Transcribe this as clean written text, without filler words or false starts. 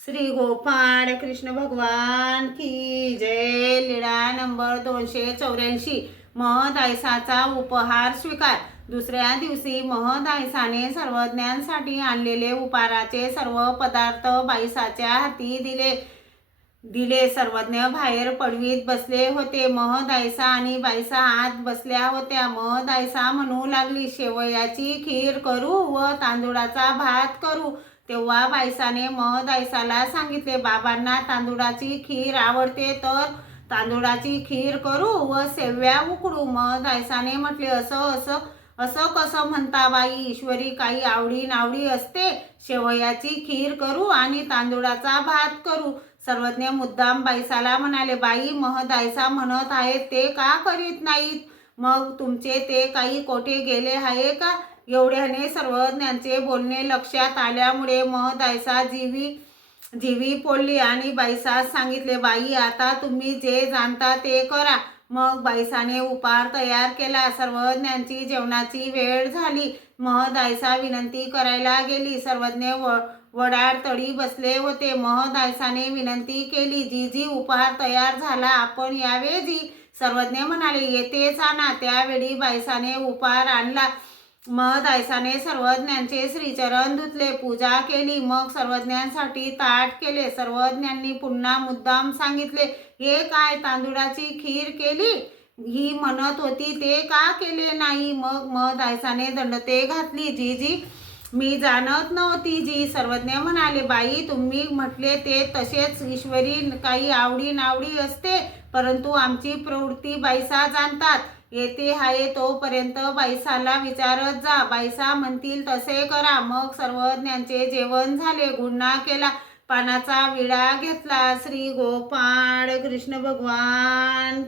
श्री गोपाळ कृष्ण भगवान की जय। लीळा नंबर 284। महदायसाचा उपहार स्वीकार। दुसऱ्या दिवशी महदायसाने सर्वज्ञांसाठी आणलेले उपहाराचे सर्व पदार्थ बाईसाच्या हाती दिले। सर्वज्ञ बाहेर पडवीत बसले होते। महदायसा आणि बाईसा आत बसल्या होत्या। महदायसा म्हणू लागली, शेवयाची खीर करू व तांदूळाचा भात करू। तेव्हा बाईसाने महदायसाला सांगितले, बाबांना तांदूळाची खीर आवडते तर तांदूळाची खीर करू व शेवया उकडू। महदायसाने म्हटले, असं कसं म्हणता बाई, ईश्वरी काही आवडी असते। शेवयाची खीर करू आणि तांदूळाचा भात करू। सर्वज्ञ मुद्दाम बाईसाला म्हणाले, बाई महदायसा म्हणत आहेत ते का करीत नाहीत? मग तुमचे ते काही कोठे गेले आहे का? एवढ्याने सर्वज्ञांचे बोलणे लक्षात आल्यामुळे महदायसा जीवी फोडली आणि बाईसास सांगितले, बाई आता तुम्ही जे जाणता ते करा। मग बाईसाने उपहार तयार केला। सर्वज्ञांची जेवणाची वेळ झाली। महदायसा विनंती करायला गेली। सर्वज्ञ वडाळतळी बसले होते। महदायसाने विनंती केली, जीजी उपहार तयार झाला, आपण यावे जी। सर्वज्ञ म्हणाले, येतेच आणा। त्यावेळी बाईसाने उपहार आणला। महदायसाने सर्वज्ञांचे श्रीचरण धुतले, पूजा केली, मग सर्वज्ञांसाठी ताट केले। सर्वज्ञांनी पुन्हा मुद्दाम सांगितले, हे काय, तांदूळाची खीर केली? ही म्हणत होती ते का केले नाही? मग महदायसाने दंडते घातली, जीजी मी जाणत नव्हती जी। सर्वज्ञ म्हणाले, बाई तुम्ही म्हटले ते तसेच ईश्वरी काही आवडी असते, परंतु आमची प्रवृत्ती बाईसा जाणतात। येथे आहे तोपर्यंत बाईसाला विचारत जा, बाईसा म्हणतील तसे करा। मग सर्वज्ञांचे जेवण झाले, गुन्हा केला, पानाचा विडा घेतला। श्री गोपाळ कृष्ण भगवान